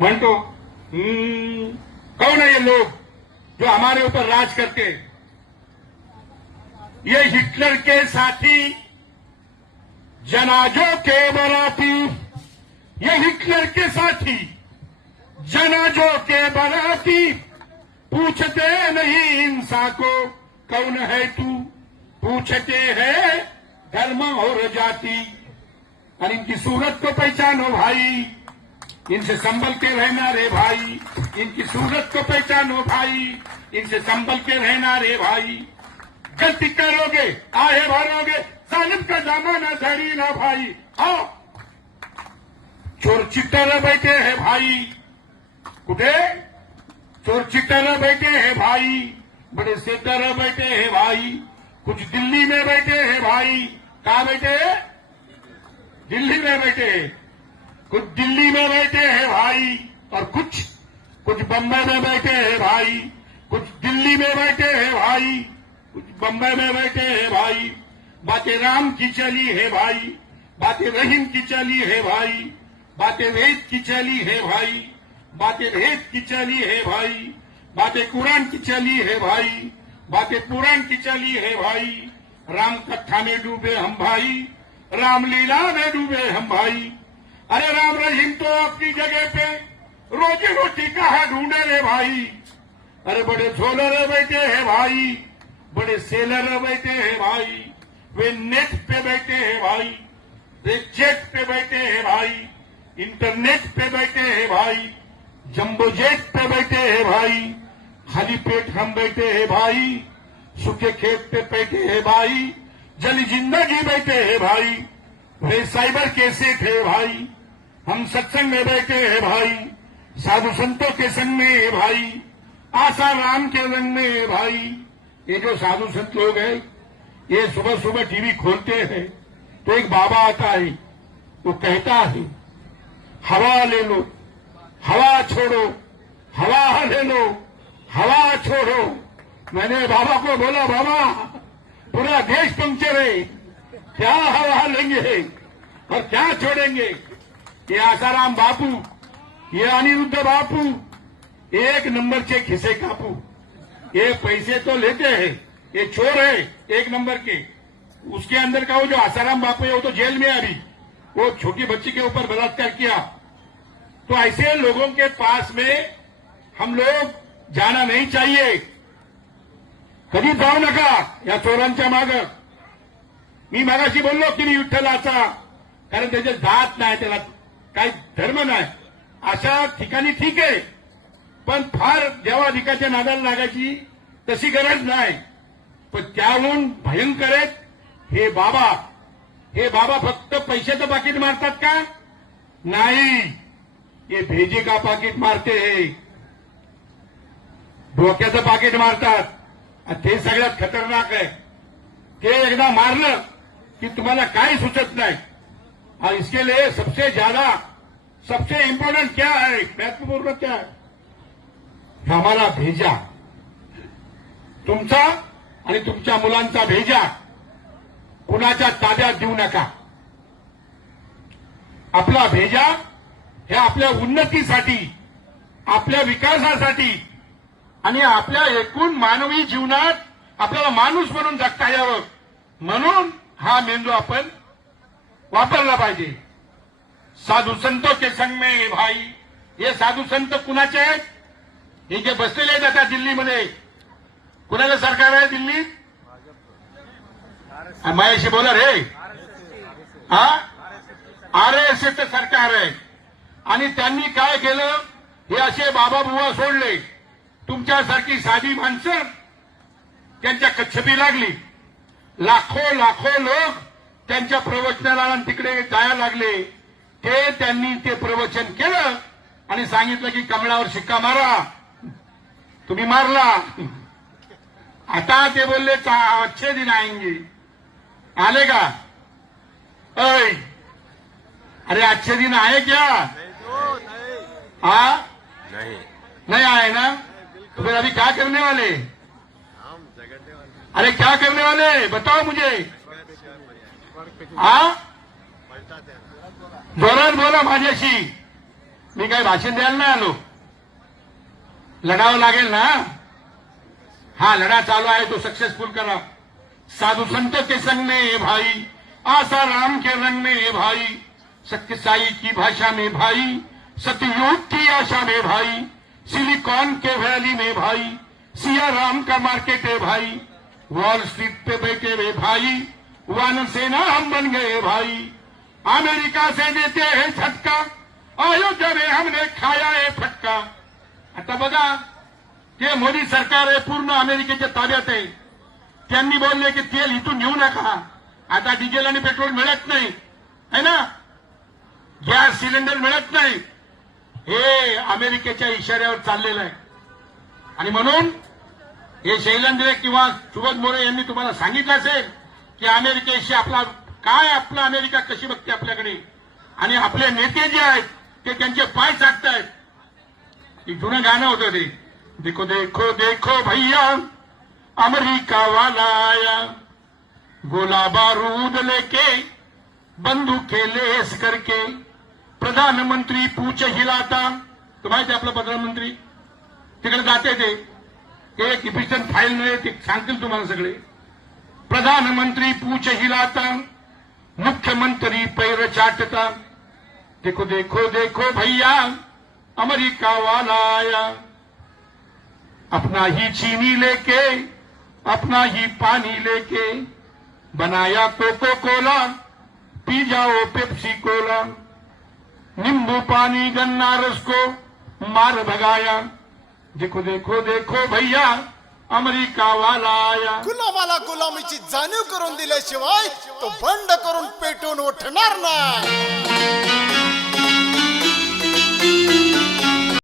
म्हणतो कौन है ये लोग जो हमारे ऊपर राज करते, ये हिटलर के साथी, जनाजों के बराती, ये हिटलर के साथी, जनाजों के बराती, पूछते नहीं इंसान को कौन है तू, पूछते हैं धर्म और जाति। और इनकी सूरत को पहचानो भाई, इनसे संभल के रहना रे भाई, इनकी सूरत को पहचानो भाई, इनसे संभल के रहना रे भाई। गलती करोगे आहे भरोगे, जालिम का जमाना धड़ी ना भाई। आओ चोर चिट्टर बैठे हैं भाई, कुठे चोर चिट्टर बैठे हैं भाई, बड़े सेटर बैठे हैं भाई, कुछ दिल्ली में बैठे हैं भाई। कहाँ बैठे हैं? दिल्ली में बैठे हैं, कुछ दिल्ली में बैठे हैं भाई, और कुछ बम्बई में बैठे हैं भाई, कुछ दिल्ली में बैठे हैं भाई, कुछ बम्बई में बैठे हैं भाई। बातें राम की चली है भाई, बातें रहीम की चली है भाई, बातें वेद की चली है भाई, बातें वेद की चली है भाई, बातें कुरान की चली है भाई, बातें पुराण की चली है भाई। राम कथा में डूबे हम भाई, रामलीला में डूबे हम भाई। अरे राम रहीम तो अपनी जगह पे रोजी रोटी कहाँ ढूंढे रे भाई। अरे बड़े झोलर बैठे हैं भाई, बड़े सेलर बैठे हैं भाई, वे नेट पे बैठे हैं भाई, वे जेट पे बैठे हैं भाई, इंटरनेट पे बैठे हैं भाई, जंबो जेट पे बैठे हैं भाई, खाली पेट हम बैठे हैं भाई, सूखे खेत पे बैठे हैं भाई, जली जिंदगी बैठे हैं भाई, वे साइबर के सेठ है भाई, हम सत्संग में बैठे हैं भाई, साधु संतों के संग में है भाई, आशा राम के रंग में है भाई। ये जो साधु संत लोग हैं, ये सुबह सुबह टीवी खोलते हैं तो एक बाबा आता है, वो कहता है हवा ले लो, हवा छोड़ो, हवा ले लो, हवा छोड़ो। मैंने बाबा को बोला, बाबा पूरा देश पंक्चर है, क्या हवा लेंगे और क्या छोड़ेंगे। ये आसाराम बापू, ये अनिरुद्ध बापू एक नंबर के खिसे कापू, ये पैसे तो लेते हैं, ये चोर है एक नंबर के। उसके अंदर का वो जो आसाराम बापू है वो तो जेल में अभी, वो छोटी बच्ची के ऊपर बलात्कार किया। तो ऐसे लोगों के पास में हम लोग जाना नहीं चाहिए, कधी जाऊ नका या चोरांच्या मागं। मी मागाशी बोललो की मी विठ्ठलाचा, कारण त्याचे जात नाही, त्याला काही धर्म नाही, अशा ठिकाणी ठीक आहे, पण फार देवाधिकाच्या नादाला लागायची तशी गरज नाही। पण त्याहून भयंकर आहेत हे बाबा। हे बाबा फक्त पैशाचं पाकिट मारतात का? नाही, ये भेजे का पाकिट मारते है, डोक्याचं पाकिट मारतात। ते सगळ्यात खतरनाक आहे, ते एकदा मारलं कि तुम्हाला काही सुचत नाही। और इसके लिए सबसे ज्यादा सबसे इम्पोर्टेंट क्या है, महत्वपूर्ण क्या है, हमारा भेजा, तुमचा आणि तुमच्या मुलांचा भेजा कुणाच्या ताब्यात देऊ नका। आपला भेजा हे आपल्या उन्नतीसाठी, आपल्या विकासासाठी आणि आपल्या एकूण मानवी जीवनात आपल्याला माणूस म्हणून जगता यावं म्हणून हा मेंदू आपण वापरला पाहिजे। साधू संतों के संग में भाई, हे साधू संत कुणाचे आहेत? हे जे बसलेले आहेत आता दिल्लीमध्ये, कुणाचं सरकार आहे दिल्लीत? माझ्याशी बोला रे, हा आरएसएसचं सरकार आहे। आणि त्यांनी काय केलं, हे असे बाबा बुवा सोडले, तुमच्यासारखी साधी माणसं त्यांच्या कच्छपी लागली, लाखो लाखो लोक त्यांच्या प्रवचनाला तिकडे जायला लागले। ते त्यांनी ते प्रवचन केलं आणि सांगितलं की कमळावर शिक्का मारा, तुम्ही मारला। आता ते बोलले अच्छे दिन आएंगे, आले का? अरे अच्छे दिन आए क्या? हाँ नहीं आए ना, तो फिर अभी क्या करने वाले? अरे क्या करने वाले बताओ मुझे। हाँ जोरात बोला माझ्याशी, मी काही भाषण द्यायला नाही आलो. लढावं लागेल ना. हा लढा चालू आहे तो सक्सेसफुल करा. साधु संत के संग में भाई, आसा राम के रंग में भाई, सत्य साई की भाषा में भाई, सतयुग की आशा में भाई, सिलिकॉन के वैली में भाई, सिया राम का मार्केट है भाई, वॉल स्ट्रीट पे बैठे हुए भाई, वानर सेना हम बन गए भाई, अमेरिका से देते हैं झटका, अयोध्या में हमने खाया है फटका. आता बघा ते मोदी सरकार आहे पूर्ण अमेरिकेच्या ताब्यात आहे. त्यांनी बोलले की तेल इथून घेऊ नका. आता डिझेल आणि पेट्रोल मिळत नाही है ना, गॅस सिलेंडर मिळत नाही. हे अमेरिकेच्या इशाऱ्यावर चाललेलं आहे. आणि म्हणून हे शैलेंद्र किंवा सुबोध मोरे यांनी तुम्हाला सांगितलं असेल की अमेरिकेशी आपला अमेरिका कशी बघते आपल्याकडे. आणि आपले नेते जे आहेत ते त्यांचे पाय चाटतायत. ते जुनं गाणं होतं ते, देखो देखो देखो भैया अमेरिका वाला आया, गोला बारूद लेके बंदूकें लेस करके, प्रधानमंत्री पूछ हिलाता. तो माहिती आपला प्रधानमंत्री तिकडे जाते ते एक इफिशन फाईल मिळेल ते सांगतील तुम्हाला सगळे. प्रधानमंत्री पूछ हिलाता, मुख्यमंत्री पैर चाटता. देखो देखो देखो भैया अमेरिका वाला आया, अपना ही चीनी लेके अपना ही पानी लेके, बनाया कोको कोला पी जाओ पेप्सी कोला, नींबू पानी गन्ना रस को मार भगाया. देखो देखो देखो भैया अमेरिका वाला आया. गुलामाला गुलामीची जाणीव करून दिल्याशिवाय तो बंड करून पेटून उठणार नाही.